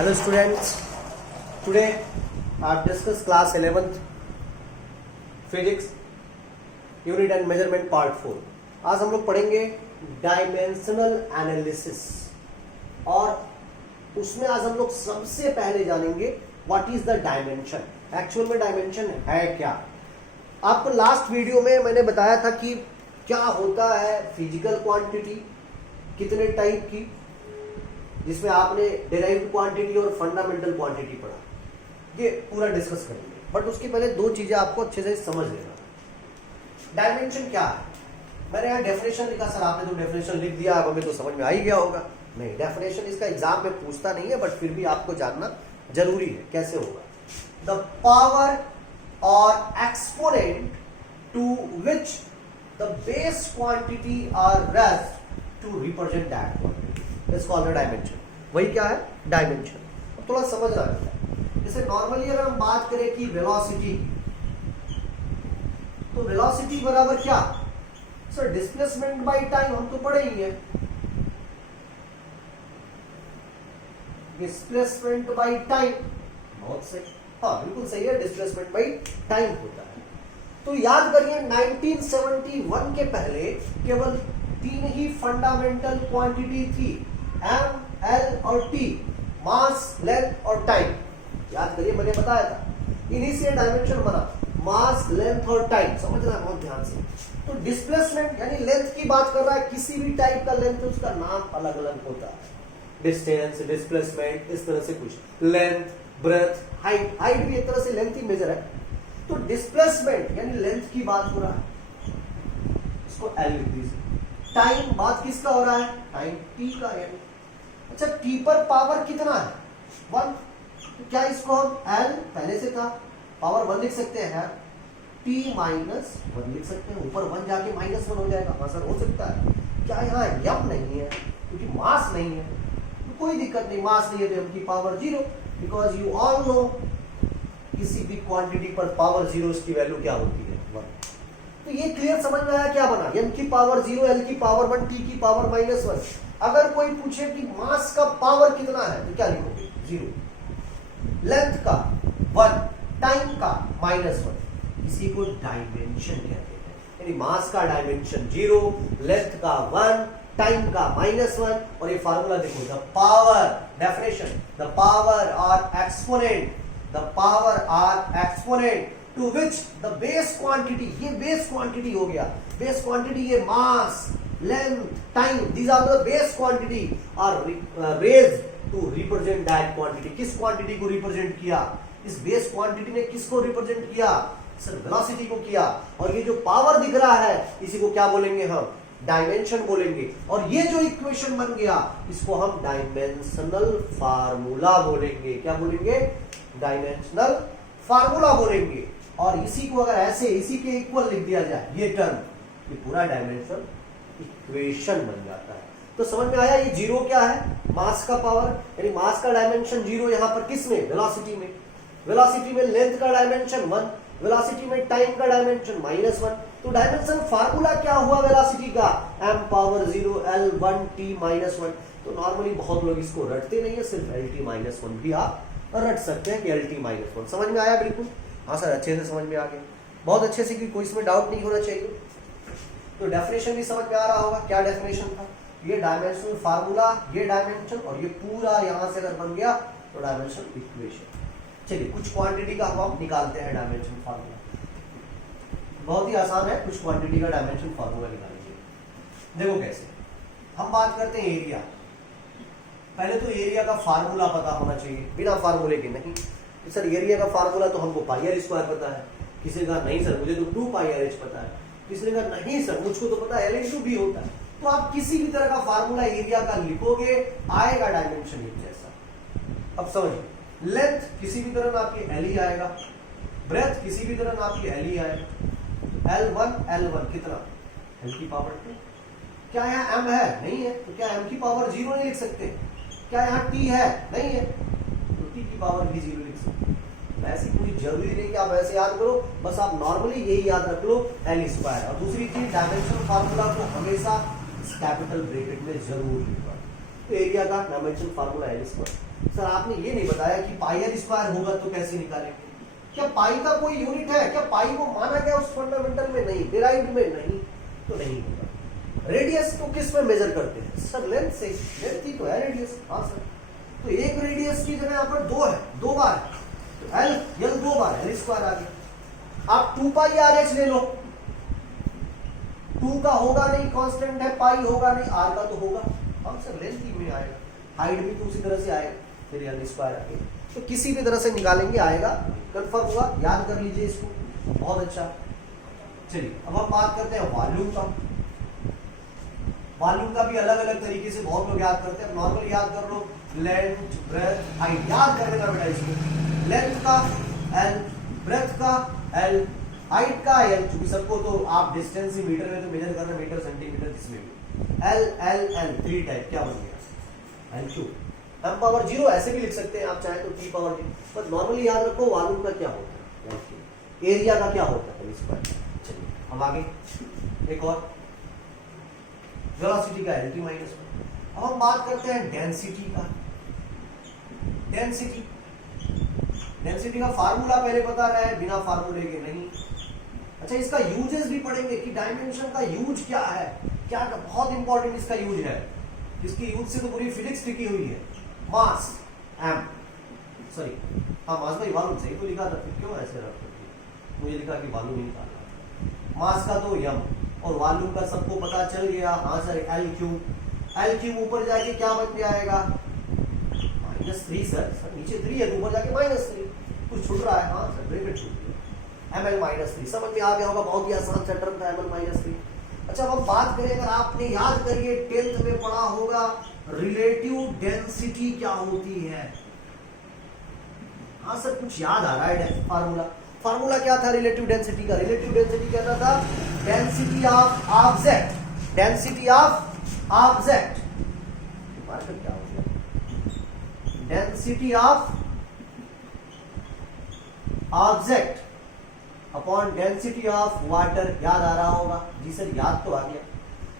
Hello students, today I have discussed class 11th physics unit and measurement part 4। आज हम लोग पढ़ेंगे dimensional analysis और उसमें आज हम लोग सबसे पहले जानेंगे what is the dimension. Actual में डायमेंशन है क्या। आपको लास्ट वीडियो में मैंने बताया था कि क्या होता है फिजिकल क्वांटिटी, कितने टाइप की, जिसमें आपने डेराइव्ड क्वांटिटी और फंडामेंटल क्वांटिटी पढ़ा, ये पूरा डिस्कस करेंगे। बट उसके पहले दो चीजें आपको अच्छे से समझ लेना। डायमेंशन क्या है, मैंने यहाँ डेफिनेशन लिखा, सर आपने तो डेफिनेशन लिख दिया, अब हमें तो समझ में आ ही गया होगा। नहीं, डेफिनेशन इसका एग्जाम में पूछता नहीं है, बट फिर भी आपको जानना जरूरी है। कैसे होगा? द पावर और exponent to which the base quantity are raised to represent that quantity is called the dimension. वही क्या है? डायमेंशन। अब थोड़ा समझना है। जैसे नॉर्मली अगर हम बात करें कि वेलोसिटी, तो वेलोसिटी बराबर क्या? सर डिस्प्लेसमेंट बाय टाइम, हम तो पढ़े ही है। डिस्प्लेसमेंट बाय टाइम, बहुत सही, हाँ बिल्कुल सही है, डिस्प्लेसमेंट बाय टाइम होता है। तो याद करिए 1971 के पहले केवल तीन ही फंडामेंटल क्वांटिटी थी, एम, एल और टी, मास, लेंथ और टाइम। याद करिए मैंने बताया था, इन्हीं से डायमेंशन बना, मास, लेंथ और टाइम। समझना बहुत ध्यान से। तो डिस्प्लेसमेंट यानी लेंथ की बात कर रहा है, किसी भी टाइप का लेंथ उसका नाम अलग अलग होता है। डिस्टेंस, डिस्प्लेसमेंट, इस तरह से कुछ। लेंथ, ब्रेथ, हाइट, हाइट भी एक तरह से लेंथ ही मेजर है। तो डिस्प्लेसमेंट यानी लेंथ की बात हो रहा है, इसको एल लिख दीजिए। टाइम बात किसका हो रहा है? टाइम टी का। यानी अच्छा, टी पर पावर कितना है? 1। तो क्या इसको हम एल पहले से था, पावर 1 लिख सकते हैं, टी माइनस 1 लिख सकते हैं। ऊपर 1 जाके -1 हो जाएगा। हाँ सर हो सकता है। क्या यहाँ यम नहीं है क्योंकि मास नहीं है? तो कोई दिक्कत नहीं, मास नहीं है तो एम की power 0, because you all know किसी भी क्वांटिटी पर पावर 0 इसकी वैल्यू क्या होती है? 1। तो ये क्लियर समझ में आया क्या बना? एम की पावर 0, एल की पावर 1, टी की पावर -1। अगर कोई पूछे कि मास का पावर कितना है तो क्या लिखोगे? 0। लेंथ का 1, टाइम का -1। इसी को डायमेंशन कहते हैं। यानी मास का डायमेंशन 0, लेंथ का 1, टाइम का -1। और ये फार्मूला देखो, the power, definition, the power और एक्सपोनेंट, द पावर और exponent to which the base quantity, ये बेस क्वांटिटी हो गया। बेस क्वांटिटी ये mass, length, time, these are the base quantity are raised to represent that quantity. किस quantity को represent किया? इस बेस क्वांटिटी ने किसको रिप्रेजेंट किया? सर वेलोसिटी को किया। और ये जो पावर दिख रहा है इसी को क्या बोलेंगे हम? डायमेंशन बोलेंगे। और ये जो इक्वेशन बन गया इसको हम डायमेंशनल फार्मूला बोलेंगे। क्या बोलेंगे? डायमेंशनल फार्मूला बोलेंगे। और इसी को अगर ऐसे इसी के इक्वल लिख दिया जाए, ये टर्म, ये पूरा डायमेंशन इक्वेशन बन जाता है। तो समझ में आया ये 0 क्या है? मास का पावर, यानी मास का डायमेंशन 0 यहां पर किस में? वेलोसिटी में। वेलोसिटी में लेंथ का डायमेंशन 1, वेलोसिटी में टाइम का डायमेंशन -1। तो डायमेंशन फार्मूला क्या हुआ वेलोसिटी का? m power 0, l 1, t -1। तो नॉर्मली बहुत लोग इसको रटते नहीं है, सिर्फ lt -1 भी आप रट सकते हैं कि lt -1। समझ में आया? बिल्कुल, हाँ सर अच्छे से समझ में आ गया, बहुत अच्छे से, कि कोई इसमें डाउट नहीं होना चाहिए। तो डेफिनेशन भी समझ में आ रहा होगा, क्या डेफिनेशन था? ये डायमेंशनल फार्मूला, ये डायमेंशन, और ये पूरा यहां से अगर बन गया तो डायमेंशन इक्वेशन। चलिए कुछ क्वांटिटी का हम निकालते हैं डायमेंशन फार्मूला। बहुत ही आसान है, कुछ क्वांटिटी का डायमेंशन फार्मूला निकालेंगे। देखो कैसे। हम बात करते हैं एरिया। पहले तो एरिया का फार्मूला पता होना चाहिए, बिना फार्मूले के नहीं। सर एरिया का फार्मूला तो हमको पाई स्क्वायर पता है। किसी का नहीं सर मुझे तो 2πr पता है। किसी का नहीं सर मुझको तो पता है L/B होता है। तो आप किसी भी तरह का फार्मूला एरिया का लिखोगे, आएगा डायमेंशन एक जैसा। अब समझिए, लेंथ किसी भी तरह आपकी L ही आएगा, ब्रेथ किसी भी तरह आपकी L ही आएगा। L1 कितना? L की पावर 2। क्या यहाँ m है? नहीं है। तो क्या m की पावर 0 नहीं लिख सकते? क्या यहाँ t है? नहीं है। तो t की पावर भी 0 लिख सकते। ऐसी कोई जरूरी नहीं कि आप ऐसे याद करो, बस आप नॉर्मली यही याद रख लो, L²। और दूसरी चीज, डायमेंशन फार्मूला को हमेशा कैपिटल ब्रैकेट में जरूर लिखना। तो एरिया का dimension formula L square. Sir आपने ये नहीं बताया कि पाई एल स्क्वायर होगा तो कैसे निकालेंगे? क्या पाई का कोई यूनिट है? क्या पाई को माना गया उस फंडामेंटल में? नहीं। डिराइव्ड में नहीं, तो नहीं होगा। रेडियस तो किस में मेजर करते हैं? सर लेंथ से। लेंथ ही तो है रेडियस। हाँ सर, तो एक रेडियस की जगह यहाँ पर दो है, दो बार है, तो एल दो बार एल स्क्वायर आ गया। आप 2 पाई आर एच ले लो, 2 का होगा नहीं, कांस्टेंट है, पाई होगा नहीं, आर का तो होगा। हम सर लेंथ ही में आएगा, हाइट भी तो उसी तरह से आएगा, फिर एल स्क्वायर आ गया। तो किसी भी तरह से निकालेंगे आएगा, कंफर्म हुआ, याद कर लीजिए इसको, बहुत अच्छा। चलिए अब हम बात करते हैं वॉल्यूम का। वॉल्यूम का भी अलग अलग तरीके से बहुत लोग याद करते हैं। नॉर्मल याद कर लो, लेंथ ब्रेथ हाइट, याद कर लेना बेटा इसको। लेंथ का एल, ब्रेथ का एल, हाइट का एल, क्योंकि सबको तो आप डिस्टेंस ही मीटर में तो मेजर कर रहे हैं, मीटर सेंटीमीटर जिसमें भी एल एल एल 3 टाइप क्या बन गया? L cube. m पावर 0 ऐसे भी लिख सकते हैं आप चाहे तो t पावर 0, पर नॉर्मली याद रखो वॉल्यूम का क्या होता है, एरिया का क्या होता है स्क्वायर। चलिए हम आगे एक और, वेलोसिटी का एल टी माइनस 1। अब हम बात करते हैं डेंसिटी का। डेंसिटी, डेंसिटी का फार्मूला पहले बता रहा है, बिना फार्मूले के नहीं। अच्छा इसका यूजेस भी पढ़ेंगे कि डायमेंशन का यूज क्या है, क्या बहुत इंपॉर्टेंट इसका यूज है। इसकी यूज से तो पूरी फिजिक्स टिकी हुई है। मास m, सॉरी हाँ मास भाई वॉल्यूम सही तो लिखा था, फिर क्यों ऐसे रख दिया? मुझे लिखा कि वॉल्यूम ही निकालना। मास का तो m और वॉल्यूम का सबको पता चल गया। हाँ sir L cube. L cube ऊपर जाके क्या बन जाएगा? -3 सर, नीचे 3 है तो ऊपर जाके -3, कुछ छूट रहा है। हाँ सर ब्रैकेट छूट गया, ml -3 समझ में आ गया होगा, बहुत ही आसान सा टर्म था ml -3। अच्छा अब हम बात करें, अगर आपने याद करिए 10th में पढ़ा होगा रिलेटिव डेंसिटी क्या होती है। हाँ सर कुछ याद आ रहा है? फार्मूला, फार्मूला क्या था रिलेटिव डेंसिटी का? रिलेटिव डेंसिटी कहता था density of object, density of object, क्या हो गया? Density of object upon density of water. याद आ रहा होगा? जी सर याद तो आ गया।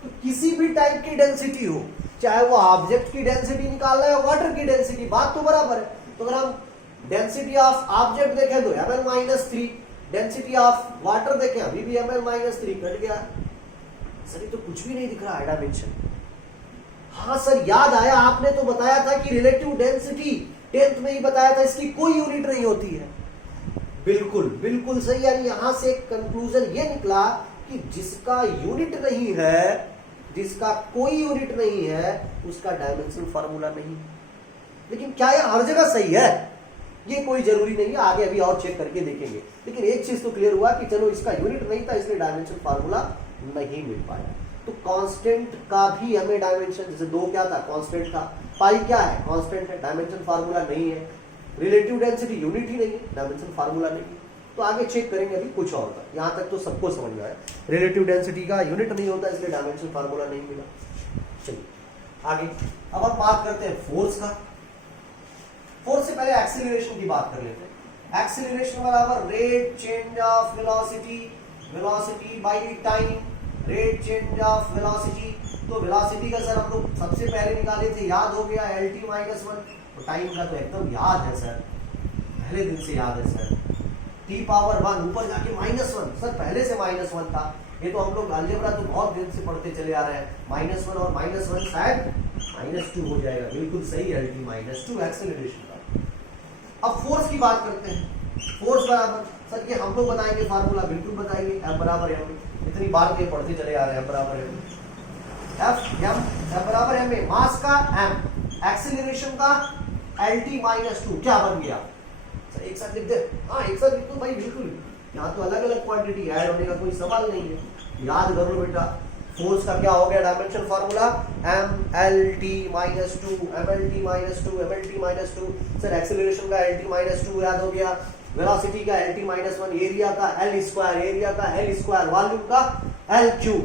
तो किसी भी टाइप की डेंसिटी हो, चाहे वो ऑब्जेक्ट की डेंसिटी निकालना है, वाटर की डेंसिटी, बात तो बराबर है। तो अगर हम डेंसिटी ऑफ ऑब्जेक्ट देखें तो ml -3, डेंसिटी ऑफ वाटर देखें अभी भी ml -3, कट गया सर, ये तो कुछ भी नहीं दिख रहा है डायमेंशन। हाँ सर याद आया, आपने तो बताया था कि रिलेटिव डेंसिटी 10th में ही बताया था, इसकी कोई यूनिट नहीं होती है। बिल्कुल बिल्कुल सही। यानी यहां से कंक्लूजन ये निकला कि जिसका यूनिट नहीं है, जिसका कोई यूनिट नहीं है, उसका डायमेंशन फार्मूला नहीं। लेकिन क्या यह हर जगह सही है? ये कोई जरूरी नहीं है, आगे अभी और चेक करके देखेंगे। लेकिन एक चीज तो क्लियर हुआ कि चलो इसका यूनिट नहीं था इसलिए डायमेंशन फार्मूला नहीं मिल पाया। तो कांस्टेंट का भी हमें डायमेंशन, जैसे 2 क्या था? कांस्टेंट था। पाई क्या है? कांस्टेंट है, डायमेंशन फार्मूला नहीं है। रिलेटिव डेंसिटी यूनिट ही नहीं है, डायमेंशन फार्मूला नहीं है। तो आगे चेक करेंगे अभी कुछ और का। यहां तक तो सबको समझ में आया, रिलेटिव डेंसिटी का यूनिट नहीं होता इसलिए डायमेंशन फार्मूला नहीं मिला। चलिए आगे अब हम बात करते हैं फोर्स का। फोर्स से पहले एक्सीलरेशन की बात कर लेते हैं। एक्सीलरेशन बराबर rate change of velocity, velocity by time, rate change of velocity. तो वेलोसिटी का सर हम लोग सबसे पहले निकाले थे, याद हो गया lt -1। तो टाइम का तो एकदम याद है सर, पहले दिन से याद है सर। t पावर 1 ऊपर जाके -1, सर पहले से -1 था। ये तो हम लोग अलजेब्रा तो बहुत दिन से पढ़ते चले आ रहे हैं। -1 और -1 शायद -2 हो जाएगा, बिल्कुल सही है lt -2 एक्सेलरेशन का। अब फोर्स की बात करते हैं। फोर्स बराबर सर ये हम लोग बताएंगे फार्मूला, बिल्कुल बताएंगे, F बराबर m। इतनी बार के पढ़ते चले आ रहे हैं, F बराबर m, F बराबर m, मास का m, एक्सेलरेशन का lt -2 क्या बन गया? सर एक साथ लिख दे। हाँ एक साथ लिख दो भाई, बिल्कुल। यहाँ तो अलग अलग क्वांटिटी ऐड होने का कोई सवाल नहीं है। याद कर लो बेटा, फोर्स का क्या हो गया dimension formula? mlt -2, mlt -2, mlt -2। Sir acceleration का lt -2 याद हो गया, वेलोसिटी का lt -1, एरिया का l स्क्वायर, एरिया का l स्क्वायर, वॉल्यूम का l क्यूब।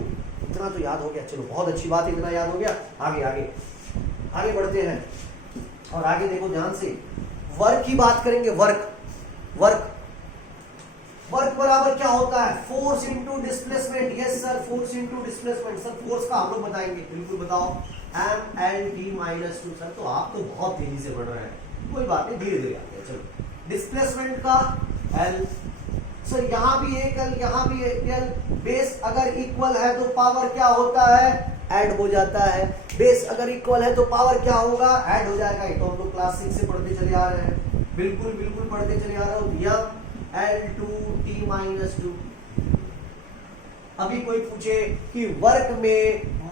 इतना तो याद हो गया, चलो बहुत अच्छी बात है, इतना याद हो गया। आगे आगे आगे बढ़ते हैं और आगे देखो ध्यान से, वर्क की बात करेंगे। वर्क, वर्क वर्क बराबर क्या होता है, force into displacement. Yes sir, force into displacement. Sir force का हम लोग बताएंगे, बिल्कुल बताओ। M L T minus two. Sir तो आप तो बहुत तेजी से बढ़ रहे हैं, कोई बात नहीं, धीरे धीरे आते हैं। चलो डिस्प्लेसमेंट का एल। सर यहाँ भी एक एल, यहाँ भी एक एल। बेस अगर इक्वल है तो पावर क्या होता है, ऐड हो जाता है। बेस अगर इक्वल है तो पावर क्या होगा, ऐड हो जाएगा। ये तो हम लोग क्लास 6 से पढ़ते चले आ रहे हैं, बिल्कुल बिल्कुल पढ़ते चले आ रहे हो। L2T minus 2। अभी कोई पूछे कि वर्क में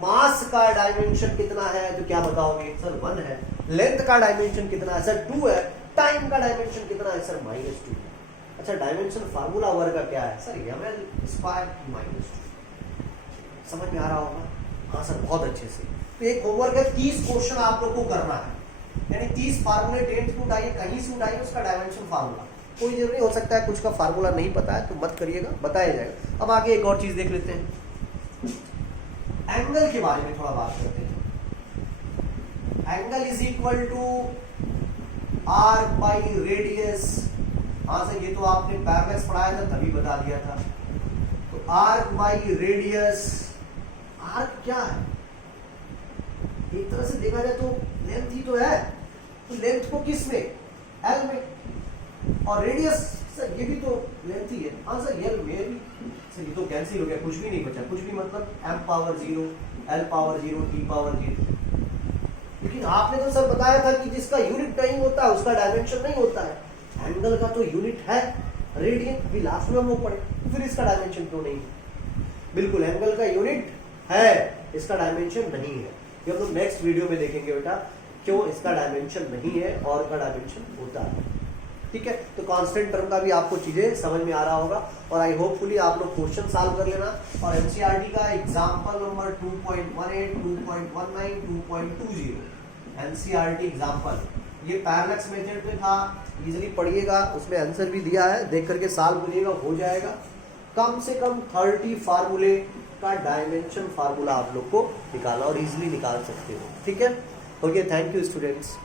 मास का डायमेंशन कितना है तो क्या बताओगे, सर 1 है। लेंथ का डायमेंशन कितना है, सर 2 है। टाइम का डायमेंशन कितना है, सर -2। अच्छा, डायमेंशन फार्मूला वर्क का क्या है, सर ml स्क्वायर माइनस 2। समझ में आ रहा होगा? हाँ सर, बहुत अच्छे से। तो एक होमवर्क है, 30 क्वेश्चन आप लोग को करना है, यानी 30 फार्मूले 10th को उठाइए, कहीं से उठाइए उसका डायमेंशन फार्मूला। कोई जरूरी हो सकता है कुछ का फार्मूला नहीं पता है तो मत करिएगा, बताया जाएगा। अब आगे एक और चीज देख लेते हैं, एंगल के बारे में थोड़ा बात करते हैं। Angle is equal to arc by radius. हाँ सर, ये तो आपने पैरेलल्स पढ़ाया था तभी बता दिया था। तो आर्क बाई रेडियस। आर्क क्या है, एक तरह से देखा जाए तो लेंथ ही तो है, तो लेंथ को किस में, एल में। और रेडियस, सर ये भी तो लेंथ ही है। हाँ सर, ये भी सर, ये तो कैंसिल हो गया, कुछ भी नहीं बचा। कुछ भी मतलब m power 0, l power 0, t power 0। लेकिन आपने तो सर बताया था कि जिसका यूनिट नहीं होता है उसका डायमेंशन नहीं होता है। एंगल का तो यूनिट है रेडियन, अभी लास्ट में हम वो पढ़े, फिर इसका डायमेंशन क्यों नहीं है? बिल्कुल, एंगल का यूनिट है, इसका डायमेंशन नहीं है। ये हम लोग नेक्स्ट वीडियो में देखेंगे बेटा, क्यों इसका डायमेंशन नहीं है और का डायमेंशन होता है। ठीक है, तो कांस्टेंट टर्म का भी आपको चीजें समझ में आ रहा होगा। और आई होपफुली आप लोग क्वेश्चन सॉल्व कर लेना। और एनसीईआरटी का एग्जांपल नंबर 2.18, 2.19, 2.20 एनसीईआरटी एग्जांपल, ये पैरेलल्स मेथड में था, इजीली पढ़िएगा, उसमें आंसर भी दिया है, देख करके सॉल्व करिएगा, हो जाएगा। कम से कम 30 फार्मूले का डायमेंशन फार्मूला आप लोग को निकालना और इजीली निकाल सकते हो। ठीक है, ओके, थैंक यू स्टूडेंट्स।